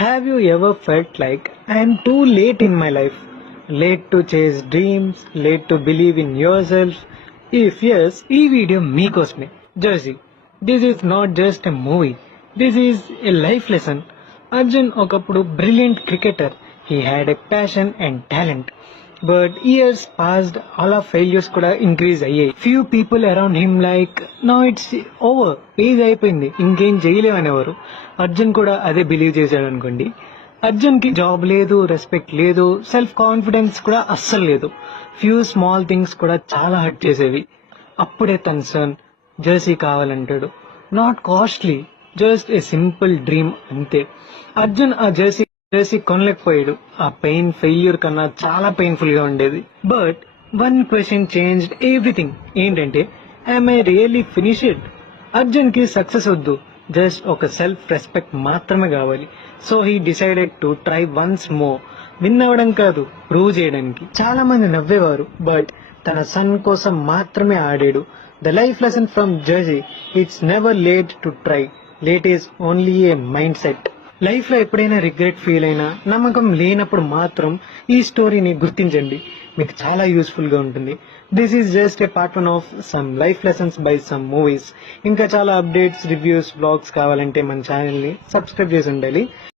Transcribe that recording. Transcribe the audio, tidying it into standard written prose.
Have you ever felt like I am too late in my life? Late to chase dreams, late to believe in yourself? If yes, ఈ video మీకోసమే. Jersey, this is not just a movie, this is a life lesson. Arjun ఒకప్పుడు brilliant cricketer. He had a passion and talent. But years passed, all of failures కూడా increase అయ్యాయి. Few people around him like no it's over, age అయిపోయింది, ఇంకేం చేయలేమనేవారు. అర్జున్ కూడా అదే believe చేశాడు అనుకోండి. అర్జున్ కి జాబ్ లేదు, రెస్పెక్ట్ లేదు, సెల్ఫ్ కాన్ఫిడెన్స్ కూడా అస్సలు లేదు. ఫ్యూ స్మాల్ థింగ్స్ కూడా చాలా హర్ట్ చేసేవి. అప్పుడే తన సన్ జెర్సీ కావాలంటాడు. Not costly, just a simple dream అంతే. అర్జున్ ఆ జెర్సీ కొనలేకపోయాడు. ఆ పెయిన్ ఫెయిల్యూర్ కన్నా చాలా పెయిన్ఫుల్ గా ఉండేది. But one question changed everything. ఏంటంటే, I really finish it? Arjun కి సక్సెస్ వద్దు, జస్ట్ ఒక సెల్ఫ్ రెస్పెక్ట్ మాత్రమే కావాలి. So he decided to try once more. Win అవ్వడం కాదు, ప్రూవ్ చేయడానికి. చాలా మంది నవ్వేవారు, బట్ తన సన్ కోసం మాత్రమే ఆడాడు. The life lesson from Jersey: it's never late to try, late is only A mind set. Life లో ఎప్పుడైనా రిగ్రెట్ ఫీల్ అయినా, నమ్మకం లేనప్పుడు మాత్రం ఈ స్టోరీని గుర్తించండి. మీకు చాలా యూస్ఫుల్ గా ఉంటుంది. This is just a part one of some life lessons by some movies. ఇంకా చాలా అప్డేట్స్, రివ్యూస్, బ్లాగ్స్ కావాలంటే మన ఛానల్ ని సబ్స్క్రైబ్ చేసి ఉండాలి.